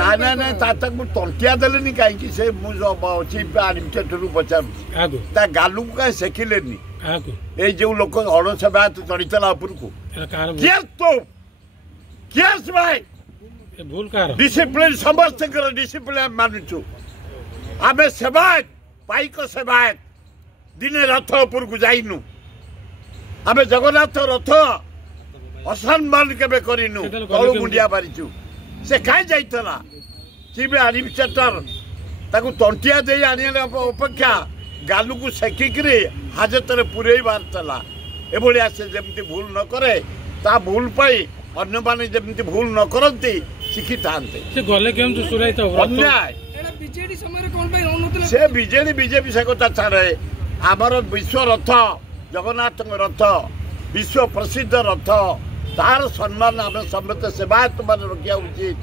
ना ना ना तक मु तंटिया देलेनी कहीं से चीफ एडमिनिस्ट्रेटर पचार गालू को कहीं सेखिलेनी ये जो लोक अणसेवायत चढ़ीला उपरको डिसिप्लिन समस्त डिसिप्लिन मानुचु आम सेवायत पाइक सेवायत दिने रथ उपरको जाइनु आम जगन्नाथ रथ असम्मान केबे करिनु तळु मुंडिया मारिचु से कहीं जाइतला चीफ एडमिनिस्ट्रेटर ताकू तंटिया दे आने अपेक्षा गालू को सेकिक्री हाजत पुरे बारला एभलिया से जमती भूल न करे ता भूल पाई अन्य माने जमती भूल न करती शिखी था अन्याय से बीजेडी बीजेपी से कथा छाड़े आमर विश्व रथ जगन्नाथ रथ विश्व प्रसिद्ध रथ तार सम्मान आम समस्त सेवायत मान रखा उचित।